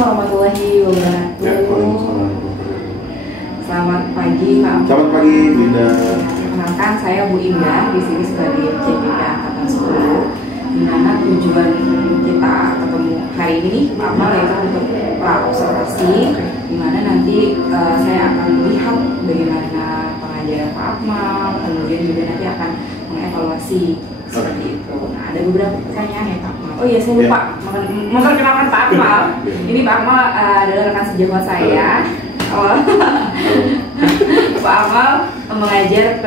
warahmatullahi wabarakatuh. Waalaikumsalam. Selamat pagi Pak. Selamat pagi Bu Indah. Perkenalkan saya Bu Indah di sini sebagai CPP Angkatan 10. Di mana tujuan kita ketemu hari ini apa yaitu untuk pra-observasi, di mana nanti saya akan melihat bagaimana pengajaran Pak Akmal, kemudian juga nanti akan mengevaluasi seperti itu. Nah, ada beberapa pertanyaan ya Pak Akmal. Oh iya, saya lupa memperkenalkan Pak Akmal. Ini Pak Akmal adalah rekan sejawat saya. Pak Akmal mengajar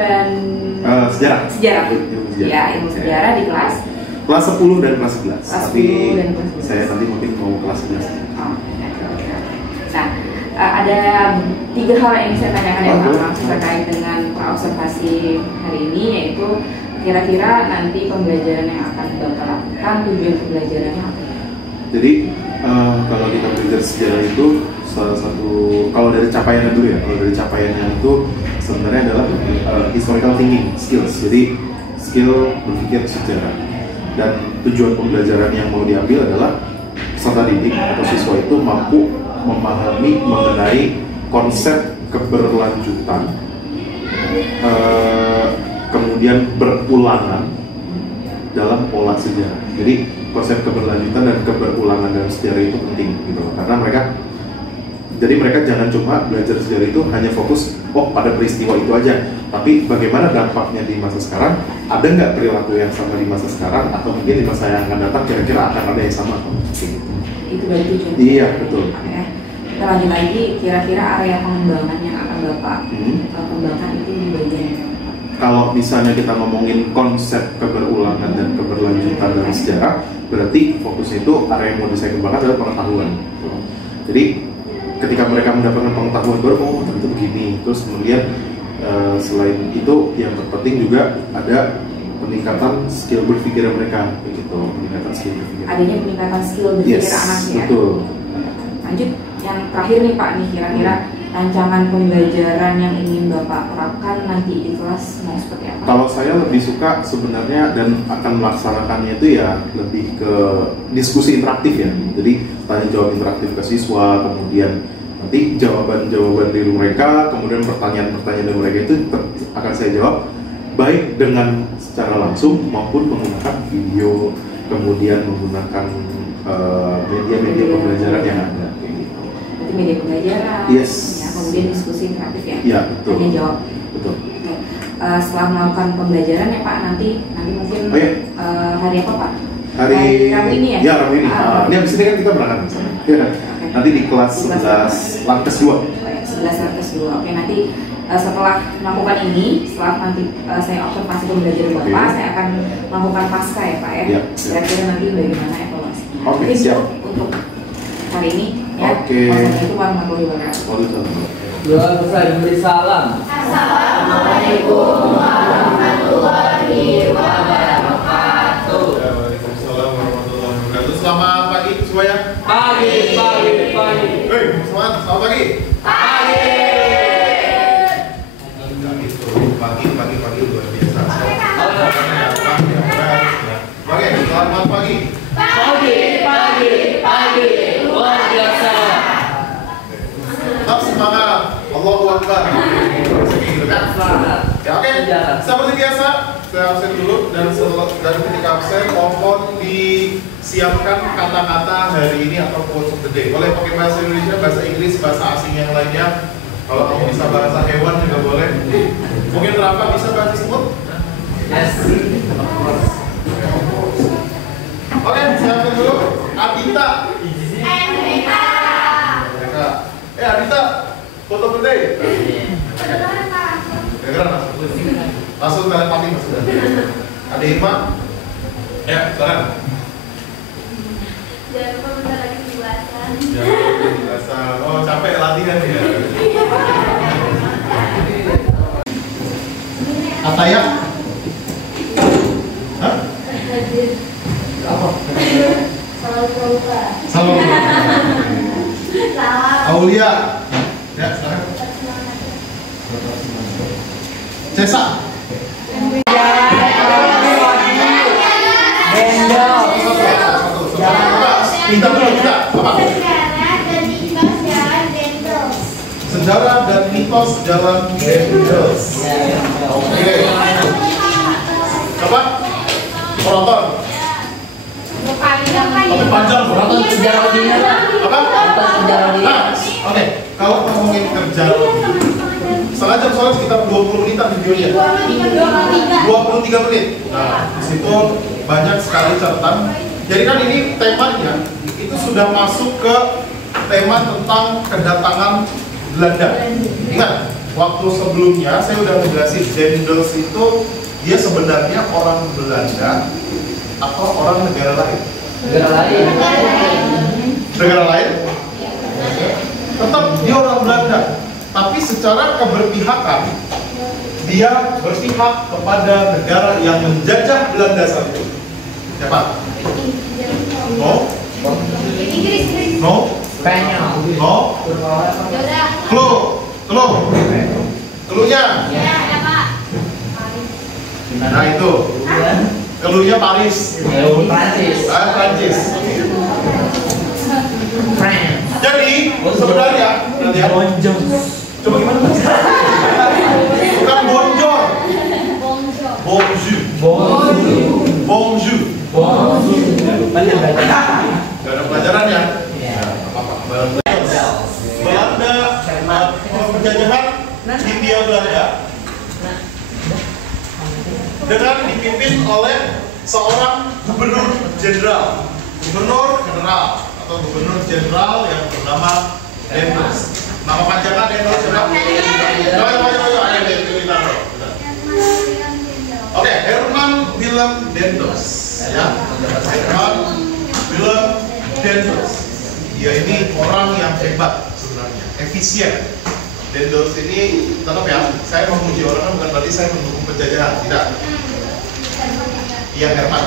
Sejarah. Ya, ilmu sejarah di kelas 10 dan kelas 11. Tapi 10 dan kelas 11. saya nanti mungkin mau kelas 11. Nah, ada 3 hal yang ingin saya tanyakan ya Pak Akmal terkait dengan observasi hari ini, yaitu kira-kira nanti pembelajaran yang akan Bapak lakukan, tujuan pembelajarannya apa? Jadi kalau kita belajar sejarah itu salah satu, kalau dari capaiannya dulu ya, kalau dari capaiannya itu sebenarnya adalah historical thinking skills. Jadi skill berpikir sejarah. Dan tujuan pembelajaran yang mau diambil adalah peserta didik atau siswa itu mampu memahami mengenai konsep keberlanjutan, kemudian berulangan dalam pola sejarah. Jadi konsep keberlanjutan dan keberulangan dalam sejarah itu penting gitu loh. Karena mereka jangan cuma belajar sejarah itu hanya fokus pada peristiwa itu aja, tapi bagaimana dampaknya di masa sekarang, ada nggak perilaku yang sama di masa sekarang, atau mungkin di masa yang akan datang kira-kira akan ada yang sama gitu. Itu dari tujuan. Iya, betul. Ya. Kita lanjut lagi, kira-kira area pengembangan yang akan Bapak kembangkan itu di bagian yang apa? Kalau misalnya kita ngomongin konsep keberulangan dan keberlanjutan dalam sejarah, berarti fokusnya itu area yang mau saya kembangkan adalah pengetahuan. Jadi ketika mereka mendapatkan pengetahuan baru, oh ternyata begini. Terus kemudian selain itu yang terpenting juga ada peningkatan skill berpikir mereka, begitu. Peningkatan skill berpikir. Adanya peningkatan skill berpikir anak ya. Betul. Lanjut yang terakhir nih Pak, nih kira-kira rancangan pembelajaran yang ingin Bapak terapkan nanti di kelas mau seperti apa? Kalau saya lebih suka sebenarnya dan akan melaksanakannya itu ya lebih ke diskusi interaktif ya. Jadi tanya jawab interaktif ke siswa, kemudian nanti jawaban-jawaban dari mereka, kemudian pertanyaan-pertanyaan dari mereka itu akan saya jawab baik dengan secara langsung maupun menggunakan video, kemudian menggunakan media-media pembelajaran yang ada. Berarti media pembelajaran. Yes. Ya, kemudian diskusi interaktif ya. Iya, betul. Tanya jawab. Betul. Oke. Setelah melakukan pembelajaran ya Pak, nanti mungkin hari apa Pak? Hari Rabu ini ya? Ya, Rabu ini. Ini habis ini kan kita berangkat misalnya. Ya kan? Okay. Nanti di kelas 11 Lankes 2. 11 Lankes 2. Oke, nanti setelah melakukan ini, setelah nanti saya observasi pembelajaran Bapak, saya akan melakukan pasca ya Pak ya. Kira-kira nanti bagaimana evaluasi. Oke, siap. Untuk hari ini ya. Oke. Wassalamualaikum warahmatullahi wabarakatuh. Doa besar beri salam. Assalamualaikum warahmatullahi wabarakatuh. Waalaikumsalam warahmatullahi wabarakatuh. Selamat pagi semuanya. Pagi. Hei, selamat pagi. Pagi luar biasa. Oke, selamat pagi. Pagi luar biasa. Tetap semangat. Allahu Akbar. Ya, oke. Seperti biasa, saya absen dulu dan ketika absen mohon disiapkan kata-kata hari ini atau quotes of the day. Boleh pakai bahasa Indonesia, bahasa Inggris, bahasa asing yang lainnya. Kalau kamu bisa bahasa hewan juga boleh. Mungkin Rafa bisa bahasa semut? Yes. Oke, siapkan dulu. Adita. Adita, foto gede. Langsung telepati mas. Ada Irma? Ya, silakan. Jangan lupa bentar lagi penjelasan. Oh, capek latihan ya. Ataya? Hah? Apa? Salam. Aulia. Ya, silakan. Cesa. Kita dulu kita. Apa? sejarah dan mitos Jalan Dendels. Oke. Coba penonton. Oke, panjang bro. Nonton sejarah dunia. Apa? Nonton sejarah dunia. Nah, oke. Kalau ngomongin kerja setengah jam, soalnya sekitar 20 menitan videonya. 23 menit. Nah, di situ banyak sekali catatan. Jadi kan ini temanya itu sudah masuk ke tema tentang kedatangan Belanda. Ingat, waktu sebelumnya saya udah ngejelasin Dendels itu dia sebenarnya orang Belanda atau orang negara lain? Negara lain. Negara lain? Tetap dia orang Belanda, tapi secara keberpihakan dia berpihak kepada negara yang menjajah Belanda saat itu. Siapa? No? No? Spanyol. No? Clue-nya? Nah itu, clue-nya Paris. Prancis. Prancis. France. Jadi sebenarnya, lihat. Coba gimana mas? Bukan bonjour. Bonjour. Bonjour. Gak ada pelajarannya. Belanda, penjajahan Hindia Belanda dengan dipimpin oleh seorang gubernur jenderal atau gubernur jenderal yang bernama Dendels. Nama panjangnya Dendels siapa? Oke, Herman Willem Dendels, ya. Herman Willem Dendels. Dia ini orang yang hebat sebenarnya, efisien. Dendels ini tetap ya, saya memuji orang kan bukan berarti saya mendukung penjajahan, tidak. Iya Herman.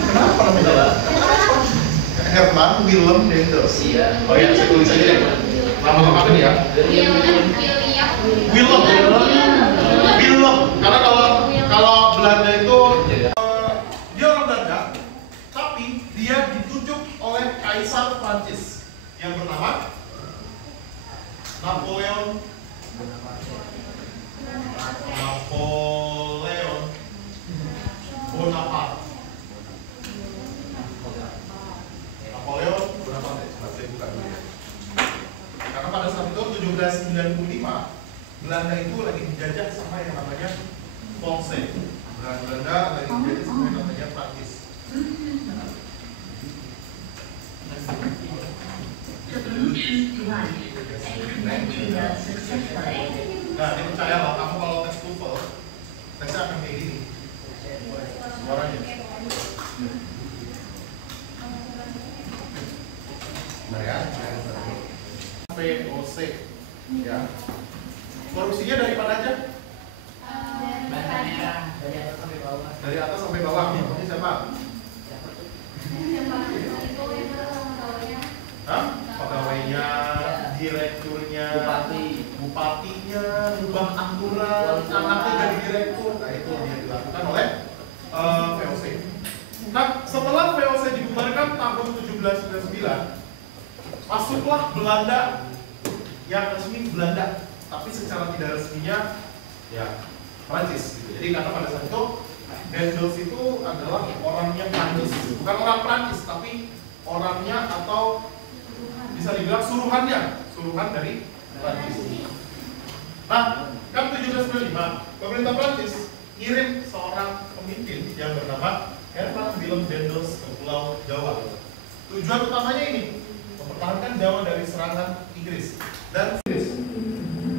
Kenapa namanya? Herman Willem Dendels. Iya. Oh ya, saya tulis aja deh. Nama lengkapnya ya. Willem. Karena kalau Belanda itu dia orang Belanda, tapi dia ditunjuk oleh Kaisar Prancis yang bernama Napoleon Bonaparte. Napoleon Bonaparte. Saya buka dulu ya. Karena pada saat itu 1795 Belanda itu lagi dijajah sama yang namanya Francia. Belanda lagi dijajah sama yang namanya Prancis. Nah, ini percayalah, kamu kalau tes TOEFL, tesnya akan kayak gini. Suaranya. Nah ya, VOC, ya. Korupsinya dari mana aja? Dari atas sampai bawah. Ini siapa? Hah? Pegawainya, direkturnya, bupatinya, rubah angguran, anaknya jadi direktur. Nah itu yang dilakukan oleh VOC. Nah setelah VOC dibubarkan tahun 1799, masuklah Belanda yang resmi Belanda, tapi secara tidak resminya ya Prancis. Gitu. Jadi karena pada saat itu Dendels itu adalah orangnya Prancis, bukan orang Prancis, tapi orangnya atau bisa dibilang suruhan dari Prancis. Nah, kan 1795 pemerintah Prancis ngirim seorang pemimpin yang bernama Herman Willem Dendels ke Pulau Jawa. Tujuan utamanya ini mempertahankan Jawa dari serangan Inggris.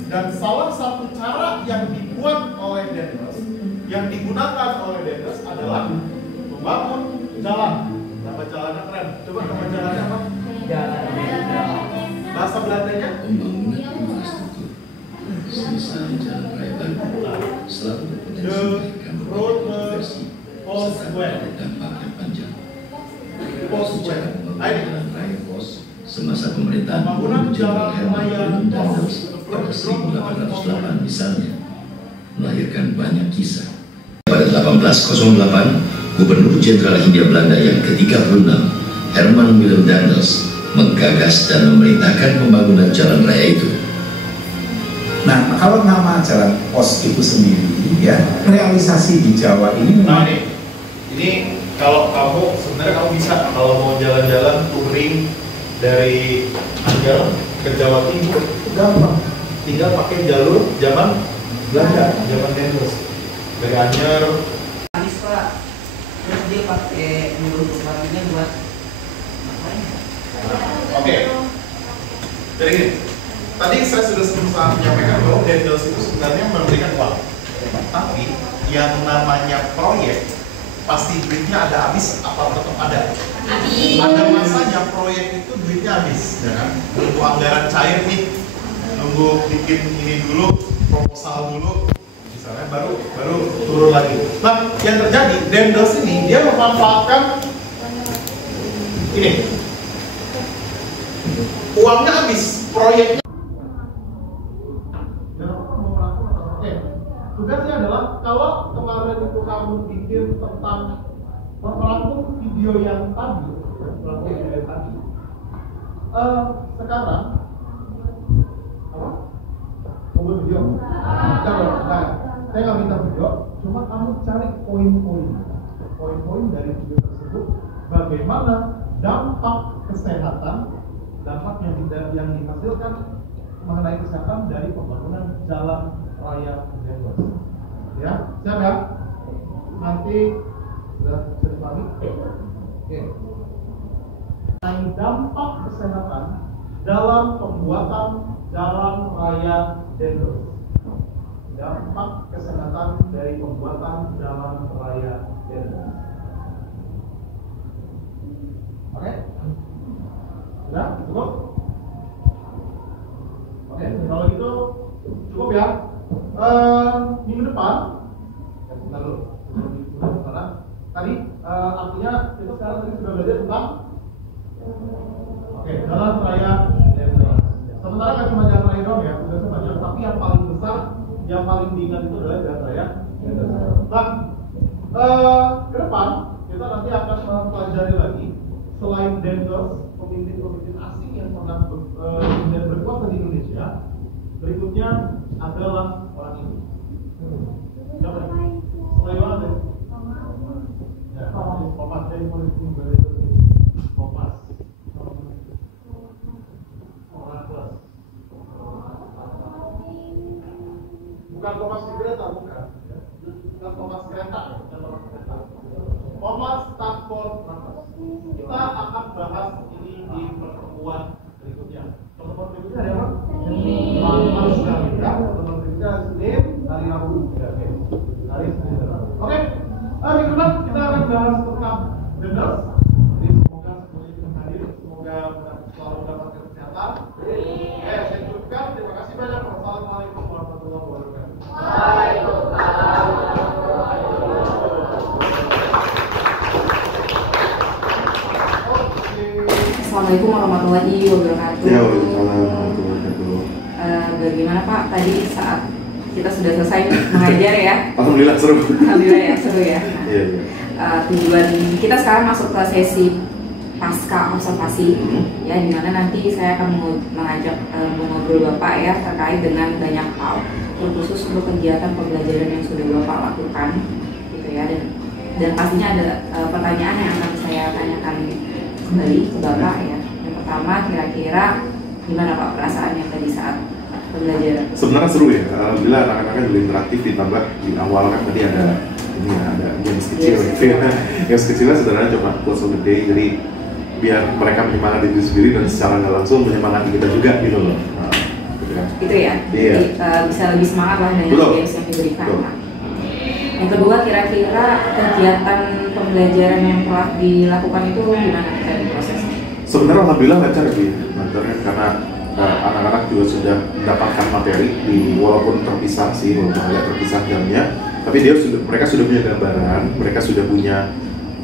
Dan salah satu cara yang dibuat oleh Dendels, yang digunakan oleh Dendels adalah membangun jalan. Nama jalannya keren. Coba nama jalannya apa? Bahasa Belandanya? Pembangunan infrastruktur. Semisal jalan raya baru selalu berpotensi melahirkan beberapa kontroversi serta dampak yang panjang. Secara pembangunan jalan raya pos semasa pemerintahan Gubernur Jenderal Herman Willem Dendels pada 1808 misalnya melahirkan banyak kisah. Pada 1808, Gubernur Jenderal Hindia Belanda yang ke-36 Herman Willem Dendels menggagas dan memerintahkan pembangunan jalan raya itu. Nah, kalau nama jalan pos itu sendiri, ya realisasi di Jawa ini Nah memang ini kalau kamu sebenarnya kamu bisa kalau mau jalan-jalan touring dari Anyer ke Jawa Timur itu gampang, tinggal pakai jalur zaman Belanda, zaman Dendels dari Anyer. Habis Pak, terus dia pakai nyuruh kepalanya buat ngapain? Oke. Jadi gini, tadi saya sudah berusaha menyampaikan bahwa Dendels itu sebenarnya memberikan uang, tapi yang namanya proyek pasti duitnya ada habis apa tetap ada. Ada masanya proyek itu duitnya habis, ya kan? Nunggu anggaran cair nih, nunggu bikin ini dulu, proposal dulu, misalnya baru turun lagi. Nah, yang terjadi Dendels ini dia memanfaatkan ini, uangnya habis, proyeknya. Tugasnya adalah kalau kemarin itu kamu bikin tentang merangkum video yang tadi, sekarang apa? Mau video? Nah, saya nggak minta video, cuma kamu cari poin-poin dari video tersebut, bagaimana dampak kesehatan, dampak yang dihasilkan mengenai kesehatan dari pembangunan jalan raya Dendels. Ya, siap ya? Nanti sudah lagi. Oke. Dampak kesehatan dalam pembuatan jalan raya Dendels. Dampak kesehatan dari pembuatan jalan raya Dendels. Oke? Sudah? Cukup? Oke, kalau gitu cukup ya. Minggu depan, ya sebentar dulu. Tadi artinya kita sekarang tadi sudah belajar tentang jalan raya Dendels. Sementara kan cuma jalan raya doang ya, tugasnya banyak. Tapi yang paling besar, yang paling diingat itu adalah jalan raya Dendels. Nah, ke depan kita nanti akan mempelajari lagi selain Dendels, pemimpin-pemimpin asing yang pernah berkuasa di Indonesia. Berikutnya adalah orang ini. Siapa nih? Selain mana deh? Ya, Thomas dari politik Thomas. Orang plus. Bukan Thomas di kereta, bukan. Bukan Thomas kereta, bukan Thomas kereta. Thomas Stafford Raffles. Kita akan bahas ini di pertemuan berikutnya. Pertemuan berikutnya ada apa? Harus sekali ya. Pertemuan berikutnya Senin, hari Rabu. Hari Senin dan Rabu. Oke. Minggu depan kita akan bahas tentang Dendels. Jadi semoga semuanya kita hadir, semoga selalu mendapatkan kesehatan. Saya cukupkan. Terima kasih banyak. Wassalamualaikum warahmatullahi wabarakatuh. Waalaikumsalam. Assalamualaikum warahmatullahi wabarakatuh. Ya, waalaikumsalam warahmatullahi wabarakatuh. Bagaimana Pak tadi saat kita sudah selesai mengajar ya? Alhamdulillah seru. Alhamdulillah ya, seru ya. Iya. Tujuan kita sekarang masuk ke sesi pasca observasi, ya, dimana nanti saya akan mengajak mengobrol Bapak ya terkait dengan banyak hal, terkhusus untuk kegiatan pembelajaran yang sudah Bapak lakukan, gitu ya, dan pastinya ada pertanyaan yang akan saya tanyakan kembali ke Bapak ya. Yang pertama, kira-kira gimana Pak perasaannya tadi saat pembelajaran? Sebenarnya seru ya. Alhamdulillah anak-anaknya lebih interaktif, ditambah di awal kan tadi ada ini ya, ada games kecil gitu ya. Games kecilnya sebenarnya cuma quotes of the day, jadi biar mereka menyemangati diri sendiri dan secara nggak langsung menyemangati kita juga gitu loh. Nah, gitu ya. Itu ya. Iya. Jadi, bisa lebih semangat lah dengan Betul. games yang diberikan. Betul. Nah, yang kedua, kira-kira kegiatan pembelajaran yang telah dilakukan itu gimana tadi prosesnya? Sebenarnya alhamdulillah lancar ya, lancar ya, karena anak-anak juga sudah mendapatkan materi walaupun terpisah sih, walaupun agak terpisah jamnya, tapi mereka sudah punya gambaran, mereka sudah punya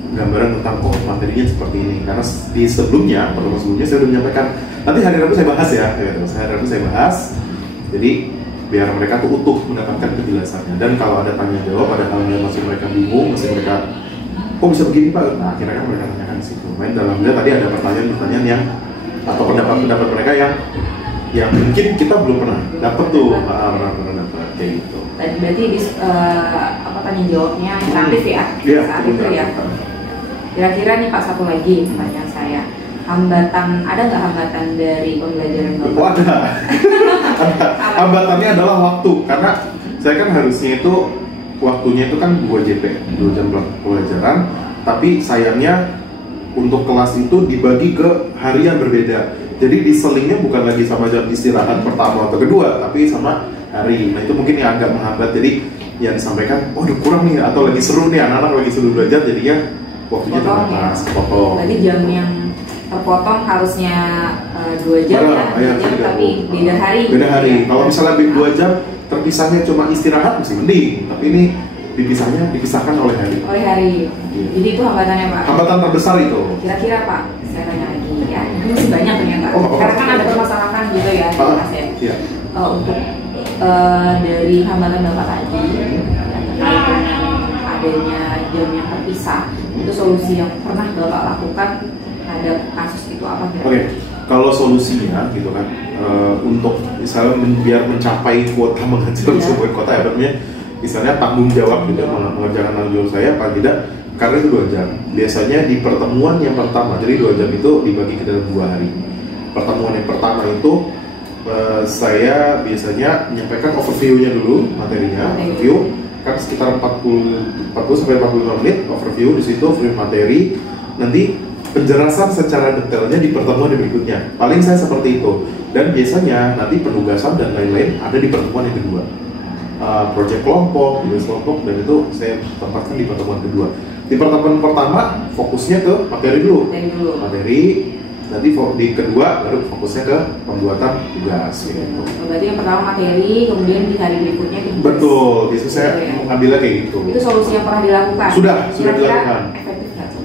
gambaran tentang materinya seperti ini. Karena di pertemuan sebelumnya saya sudah menyampaikan nanti hari Rabu saya bahas ya, hari Rabu saya bahas. Jadi biar mereka tuh utuh mendapatkan penjelasannya, dan kalau ada tanya jawab, ada hal yang masih mereka bingung, masih mereka kok bisa begini Pak, nah akhirnya mereka tanyakan di situ. Main dalamnya tadi ada pertanyaan yang atau pendapat-pendapat mereka yang mungkin kita belum pernah dapat tuh, pernah dapat kayak gitu. Berarti tanya jawabnya interaktif ya? Iya, saat itu ya. Kira-kira nih Pak, satu lagi pertanyaan saya, ada nggak hambatan dari pembelajaran Bapak? Oh, ada. Hambatannya adalah waktu, karena saya kan harusnya itu waktunya itu kan 2 JP, 2 jam pelajaran, tapi sayangnya untuk kelas itu dibagi ke hari yang berbeda. Jadi diselingnya bukan lagi sama jam istirahat pertama atau kedua, tapi sama hari. Nah itu mungkin yang agak menghambat. Jadi yang disampaikan, oh udah kurang nih, atau lagi seru nih, anak-anak lagi seru belajar, jadinya waktunya terbatas, potong. Berarti jam yang terpotong harusnya 2 jam ya, 2 jam, tapi beda hari. Beda hari. Kalau misalnya 2 jam terpisahnya cuma istirahat masih mending, tapi ini dipisahkan oleh hari. Oleh hari. Jadi itu hambatannya Pak. Hambatan terbesar itu. Kira-kira Pak, saya tanya lagi ya. Ini masih banyak ternyata. Karena kan ada permasalahan gitu ya di kelas ya. Iya. Untuk dari hambatan Bapak tadi terkait dengan adanya jam yang terpisah, itu solusi yang pernah Bapak lakukan terhadap kasus itu apa kira-kira? Oke. Kalau solusinya gitu kan, untuk misalnya biar mencapai kuota mengajar sebuah kota ya, misalnya tanggung jawab gitu, mengerjakan tanggung jawab saya paling tidak, karena itu 2 jam. Biasanya di pertemuan yang pertama, jadi 2 jam itu dibagi ke dalam 2 hari. Pertemuan yang pertama itu saya biasanya menyampaikan overview-nya dulu, materinya, overview kan sekitar 40 sampai 45 menit overview, di situ free materi. Nanti penjelasan secara detailnya di pertemuan berikutnya. Paling saya seperti itu. Dan biasanya nanti penugasan dan lain-lain ada di pertemuan yang kedua. Proyek kelompok, tugas kelompok, dan itu saya tempatkan di pertemuan kedua. Di pertemuan pertama fokusnya ke materi dulu. Materi, nanti di kedua baru fokusnya ke pembuatan tugas. Gitu. Berarti yang pertama materi, kemudian di hari berikutnya tugas. Betul, biasanya saya mengambilnya kayak gitu. Itu solusi yang pernah dilakukan? Sudah dilakukan. Efektif nggak tuh?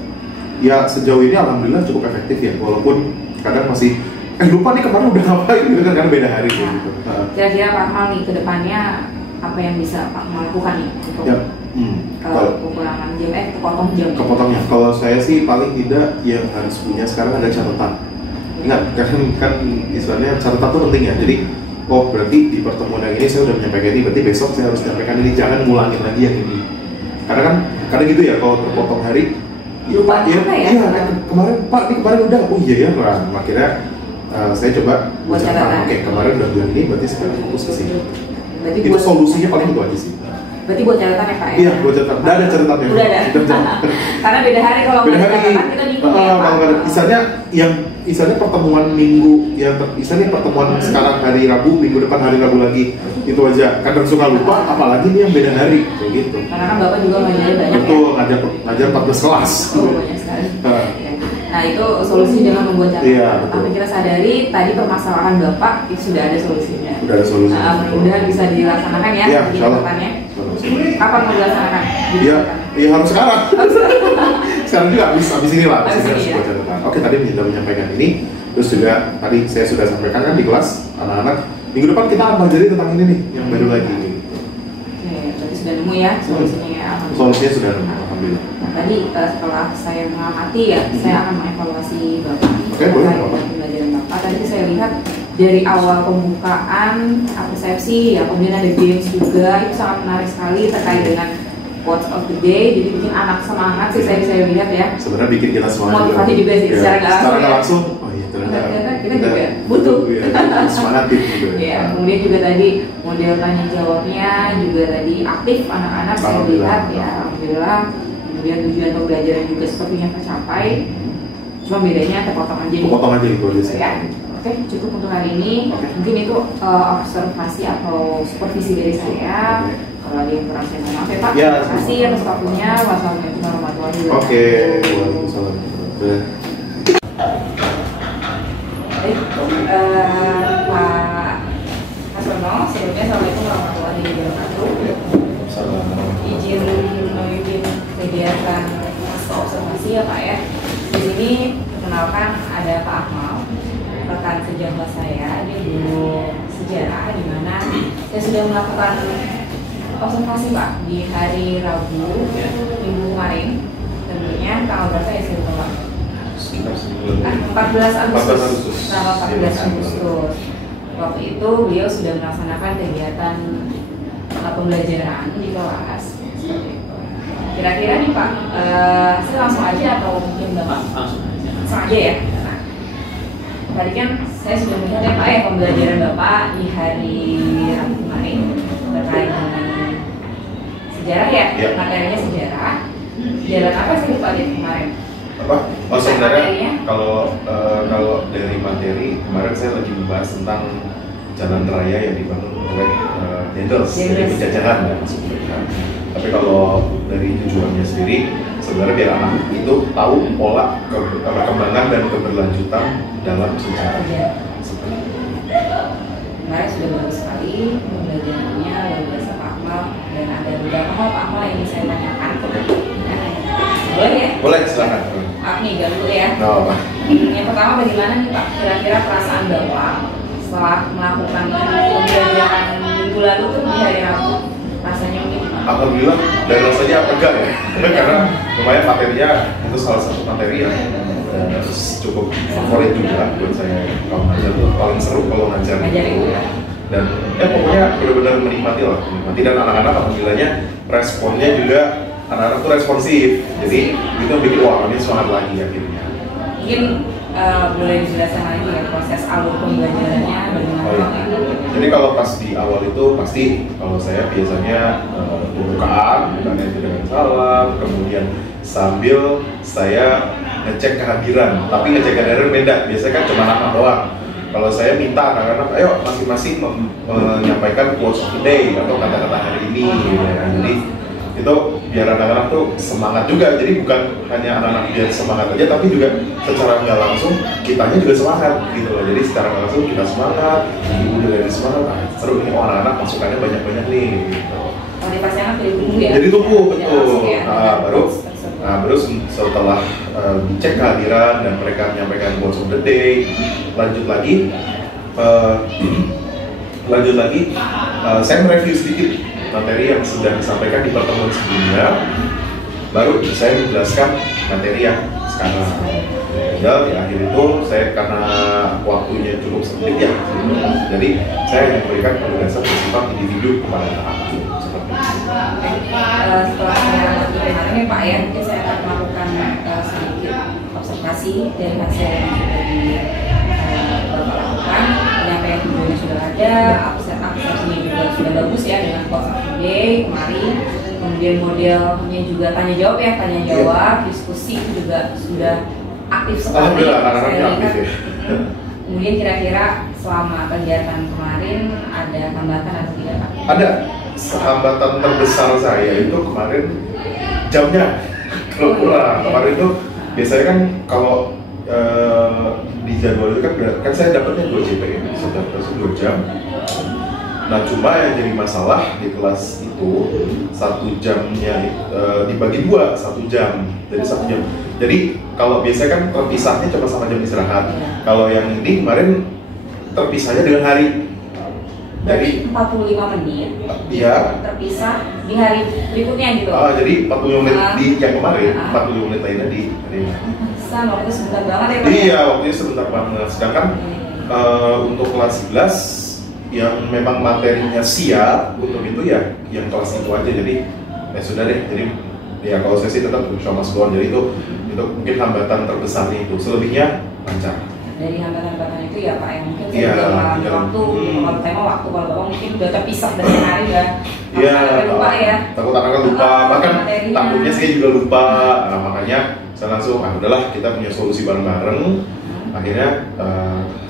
Ya sejauh ini alhamdulillah cukup efektif ya, walaupun kadang masih lupa nih kemarin udah ngapain gitu kan, karena beda hari gitu. Kira-kira Pak Akmal nih kedepannya apa yang bisa Pak Akmal lakukan nih untuk pengurangan jam, kepotongnya? Kalau saya sih paling tidak yang harus punya sekarang ada catatan. Ingat kan istilahnya catatan itu penting ya. Jadi berarti di pertemuan yang ini saya udah menyampaikan ini, berarti besok saya harus menyampaikan ini, jangan ngulangin lagi yang ini. Karena kan kadang gitu ya, kalau terpotong hari lupa ya? Iya, kemarin Pak, ini kemarin udah, oh iya ya, akhirnya saya coba buat catatan. Oke, kemarin udah bulan ini, berarti sekarang fokus ke sini. Itu solusinya paling itu aja sih. Berarti buat catatan ya Pak ya? Iya, buat catatan. Udah ada catatannya. Udah ada. Karena beda hari, kalau beda hari kita bingung ya Pak. Misalnya pertemuan minggu, misalnya pertemuan sekarang hari Rabu, minggu depan hari Rabu lagi, itu aja. Kadang suka lupa, apalagi nih yang beda hari, kayak gitu. Karena kan Bapak juga ngajarin banyak. Betul, ngajar 14 kelas. Oh, banyak sekali. Nah itu solusi dengan membuat catatan. Iya, tapi kita sadari tadi permasalahan Bapak itu sudah ada solusinya. Sudah ada solusi. Mudah-mudahan bisa dilaksanakan ya. Iya, insyaallah. Kapan mau dilaksanakan? Iya harus sekarang. Sekarang juga habis ini lah. Habis ini ya. Oke, tadi sudah menyampaikan ini. Terus juga tadi saya sudah sampaikan kan di kelas anak-anak minggu depan kita akan belajar tentang ini nih yang baru lagi. Oke, berarti sudah nemu ya solusinya ya. Solusinya sudah nemu, alhamdulillah. Tadi setelah saya mengamati ya, saya akan mengevaluasi Bapak. Oke, boleh Bapak. Pembelajaran Bapak. Tadi saya lihat dari awal pembukaan persepsi ya, kemudian ada games juga, itu sangat menarik sekali terkait dengan quotes of the day. Jadi bikin anak semangat sih, saya lihat ya. Sebenarnya bikin kita semangat. Motivasi juga sih, ya, secara nggak langsung. Oh iya, ternyata kita juga butuh. Ya, semangat gitu. Ya, kemudian juga tadi model tanya jawabnya juga tadi aktif anak-anak saya lihat ya, alhamdulillah. Kemudian tujuan pembelajaran juga sepertinya tercapai. Cuma bedanya terpotong aja. Terpotong aja itu aja sih. Ya. Oke, cukup untuk hari ini. Mungkin itu observasi atau supervisi dari saya. Kalau ada yang kurang saya mohon maaf ya Pak. Terima kasih atas waktunya. Wassalamualaikum warahmatullahi wabarakatuh. Oke, waalaikumsalam. Baik, Pak Hasono, sebelumnya assalamualaikum warahmatullahi wabarakatuh. Izin memimpin kegiatan observasi ya Pak ya. Di sini perkenalkan ada Pak Akmal, rekan sejawat saya di guru sejarah, di mana saya sudah melakukan observasi Pak di hari Rabu minggu kemarin. Tentunya tanggal berapa ya saya lupa Pak? sekitar seminggu 14 Agustus. 14 Agustus. Tanggal 14 Agustus. Waktu itu beliau sudah melaksanakan kegiatan pembelajaran di kelas. Seperti itu. Kira-kira nih Pak, saya langsung aja atau mungkin Bapak? Langsung aja ya. Nah, tadi kan saya sudah melihat ya Pak ya pembelajaran Bapak di hari Rabu kemarin terkait dengan sejarah ya, materinya sejarah. Jalan apa sih Pak di kemarin? Apa? Oh sebenarnya kalau dari materi kemarin saya lagi membahas tentang jalan raya yang dibangun oleh Dendels, jadi penjajahan ya maksudnya. Tapi kalau dari tujuannya sendiri sebenarnya biar anak itu tahu pola perkembangan dan keberlanjutan dalam sejarah. Seperti itu. Kemarin sudah bagus sekali pembelajarannya, luar biasa Pak Akmal, dan ada beberapa hal Pak Akmal yang bisa saya tanyakan. Boleh ya? Boleh, silakan. Maaf nih, ganggu ya. No. Yang pertama bagaimana nih Pak? Kira-kira perasaan Bapak setelah melakukan pembelajaran minggu lalu tuh di hari Rabu, rasanya mungkin gimana? Alhamdulillah, dan rasanya lega ya. Karena lumayan materinya itu salah satu materi yang cukup favorit juga buat saya kalau ngajar tuh paling seru kalau ngajar itu. Dan pokoknya benar-benar menikmati dan anak-anak alhamdulillahnya responnya juga anak-anak tuh responsif, jadi itu bikin wah ini semangat lagi akhirnya. Mungkin boleh dijelaskan lagi ya proses alur pembelajarannya bagaimana? Jadi kalau pas di awal itu pasti kalau saya biasanya pembukaan itu dengan salam, kemudian sambil saya ngecek kehadiran, tapi ngecek kehadiran beda, biasanya kan cuma nama doang. Kalau saya minta anak-anak, ayo masing-masing menyampaikan quotes of the day atau kata-kata hari ini, ya. Jadi itu biar anak-anak tuh semangat juga. Jadi bukan hanya anak-anak biar semangat aja, tapi juga secara nggak langsung kitanya juga semangat gitu loh. Jadi secara nggak langsung kita semangat, ibu juga jadi semangat. Seru ini anak-anak masukannya banyak-banyak nih. Gitu. Motivasi anak jadi tumbuh ya? Jadi tumbuh betul. Ya. Baru setelah dicek kehadiran dan mereka menyampaikan quotes of the day, lanjut lagi, saya mereview sedikit materi yang sudah disampaikan di pertemuan sebelumnya, baru saya menjelaskan materi yang sekarang. Dan di akhir itu saya karena waktunya cukup sempit ya, jadi saya memberikan penugasan bersifat individu kepada anak-anak. Setelah saya kemarin ya Pak ya, mungkin saya akan melakukan sedikit observasi dari hasil yang sudah Bapak lakukan. Penyampaian tujuannya sudah ada, absensinya juga sudah bagus ya dengan quotes of the day kemarin. Kemudian modelnya juga tanya jawab ya, tanya jawab, diskusi juga sudah aktif sekali. Alhamdulillah, aktif ya. Kemudian kira-kira selama kegiatan kemarin ada hambatan atau tidak Pak? Ada. Hambatan terbesar saya itu kemarin jamnya kurang. Kemarin itu biasanya kan kalau di jadwal itu kan saya dapatnya 2 JP ya, saya dapat 2 jam. Nah cuma yang jadi masalah di kelas itu 1 jamnya dibagi 2, 1 jam, jadi 1 jam. Jadi kalau biasanya kan terpisahnya cuma sama jam istirahat. Kalau yang ini kemarin terpisahnya dengan hari. Dari 45 menit, iya. Terpisah di hari berikutnya gitu. Jadi 45 menit di yang kemarin, 45 menit lainnya di hari ini. Waktu itu sebentar banget ya Pak? Iya, waktunya sebentar banget. Sedangkan untuk kelas 11 yang memang materinya siap untuk itu ya yang kelas itu aja. Jadi ya sudah deh. Jadi ya kalau saya sih tetap show must go on. Jadi itu mungkin hambatan terbesarnya itu. Selebihnya lancar. Dari hambatan-hambatan itu ya Pak yang mungkin saya juga mengalami waktu, kalau tema waktu, kalau Bapak mungkin udah terpisah dari hari ya. Iya, lupa ya. Takut anak lupa, bahkan takutnya saya juga lupa. Nah, makanya saya langsung, udahlah kita punya solusi bareng-bareng. Akhirnya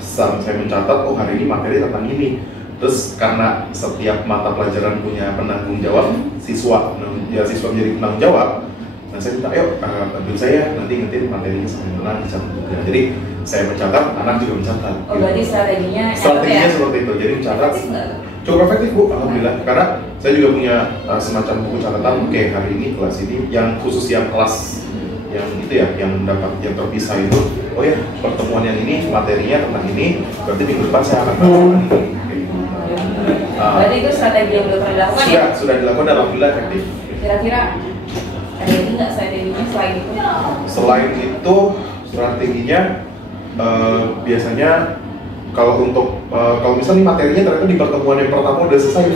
saya mencatat, oh hari ini materi tentang ini. Terus karena setiap mata pelajaran punya penanggung jawab, siswa menjadi penanggung jawab. Nah saya minta, ayo bantu saya nanti ngetin materinya sampai mana dicatat juga. Jadi saya mencatat, anak juga mencatat. Oh berarti strateginya seperti itu, jadi mencatat. Cukup efektif Bu, alhamdulillah. Karena saya juga punya semacam buku catatan. Oke, hari ini kelas ini yang khusus yang kelas yang itu ya, yang dapat yang terpisah itu. Oh ya, pertemuan yang ini materinya tentang ini. Berarti minggu depan saya akan melakukan ini. Berarti itu strategi yang sudah pernah dilakukan ya? Sudah dilakukan, alhamdulillah efektif. Kira-kira ada lagi nggak strateginya selain itu? Selain itu Strateginya biasanya kalau misalnya materinya ternyata di pertemuan yang pertama udah selesai.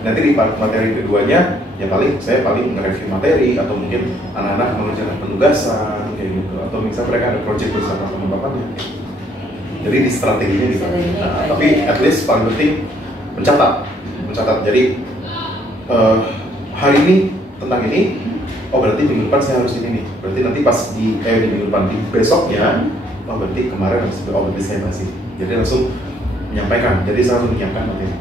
Nanti di materi keduanya ya saya paling nge-review materi atau mungkin anak-anak mengerjakan penugasan kayak gitu, atau misalnya mereka ada project bersama teman-temannya. Jadi di strateginya di sana. Tapi at least paling penting mencatat. Jadi hari ini tentang ini, berarti minggu depan saya harus ini nih. Berarti nanti pas di minggu depan, di besoknya, berarti kemarin berarti saya masih. Jadi langsung menyampaikan. Jadi saya langsung menyiapkan materi.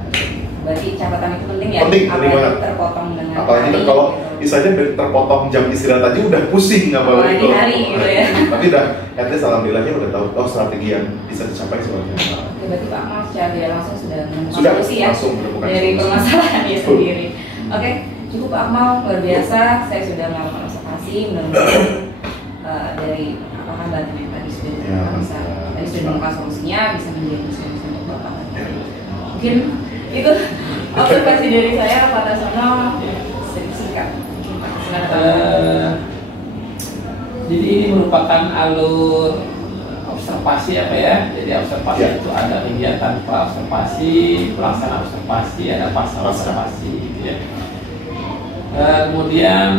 Berarti catatan itu penting ya? Penting banget. Terpotong dengan apalagi kalau misalnya terpotong jam istirahat aja udah pusing apalagi hari gitu ya. Tapi udah, at least alhamdulillahnya udah tahu strategi yang bisa dicapai seperti apa. Oke, berarti Pak Amal secara langsung sudah menemukan solusi ya dari permasalahannya sendiri. Oke, cukup Pak Amal, luar biasa. Saya sudah melakukan observasi, mudah-mudahan dari apakah bantuan yang tadi sudah menemukan solusinya, bisa menjadi solusi untuk Bapak. Mungkin itu observasi dari saya. Pak Tasono, singkat. Jadi ini merupakan alur observasi apa ya? Jadi observasi itu ada kegiatan observasi, pelaksanaan observasi, ada pasal observasi, gitu ya. Kemudian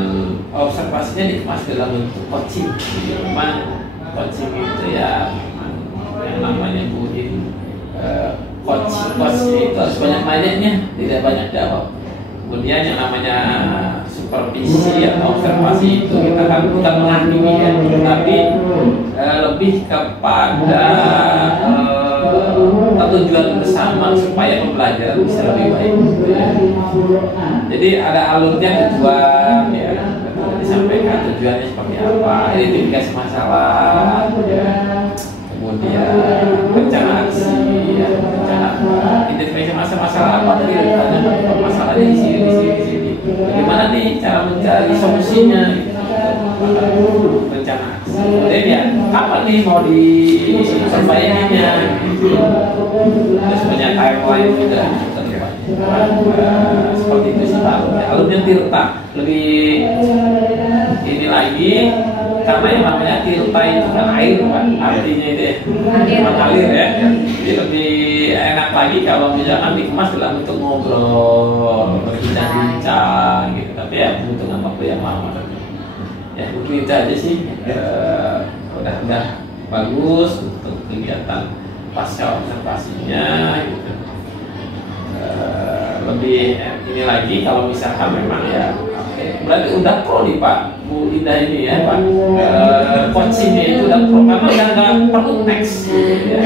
observasinya dikemas dalam bentuk coaching. Jadi memang coaching itu ya yang namanya buin coach itu harus banyak nanyanya, tidak banyak jawab. Kemudian yang namanya supervisi atau observasi itu kita kan bukan menghakimi ya, tapi lebih kepada tujuan bersama supaya pembelajaran bisa lebih baik. Gitu ya. Jadi ada alurnya tujuan ya, disampaikan tujuannya seperti apa, identifikasi masalah, ya. Kemudian rencana aksi, ya, identifikasi masalah apa tadi masalahnya di sini. Bagaimana nih cara mencari solusinya? Rencana aksi. Kemudian ya apa nih mau diperbaikinya? Terus punya timeline juga seperti itu sih Pak. Alurnya tilta lebih ini lagi. Karena yang namanya tilta itu kan air Pak, artinya itu mengalir ya. Jadi lebih enak lagi kalau misalkan dikemas dalam bentuk ngobrol, berbincang-bincang gitu. Tapi ya membutuhkan waktu yang lama. Ya mungkin itu aja sih. Udah bagus untuk kegiatan pasca observasinya gitu. Lebih ini lagi kalau misalkan memang ya berarti udah pro nih Pak Bu Indah ini ya Pak, coachingnya itu udah pro karena nggak perlu teks ya.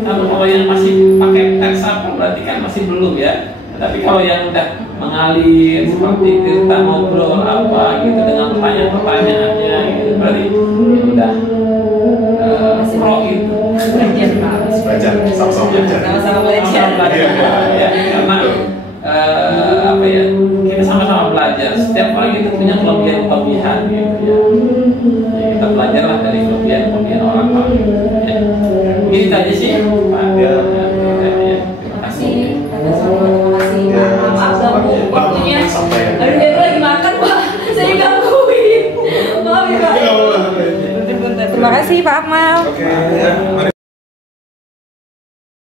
Kalau yang masih pakai teks apa berarti kan masih belum ya. Tapi kalau yang udah mengalir seperti kita ngobrol apa gitu dengan pertanyaan-pertanyaannya gitu, berarti ya udah pro gitu. Belajar, sama-sama belajar. Sama-sama belajar. Ya, karena apa ya, kita sama-sama belajar. Setiap orang itu punya kelebihan-kelebihan gitu ya. Kita belajarlah dari kelebihan-kelebihan orang Pak. Ya. Gitu aja sih Pak. Terima kasih. Terima kasih. Maaf ganggu waktunya. Aduh dia lagi makan Pak. Saya gangguin. Maaf ya Pak. Terima kasih Pak Amal. Oke, ya. Mari.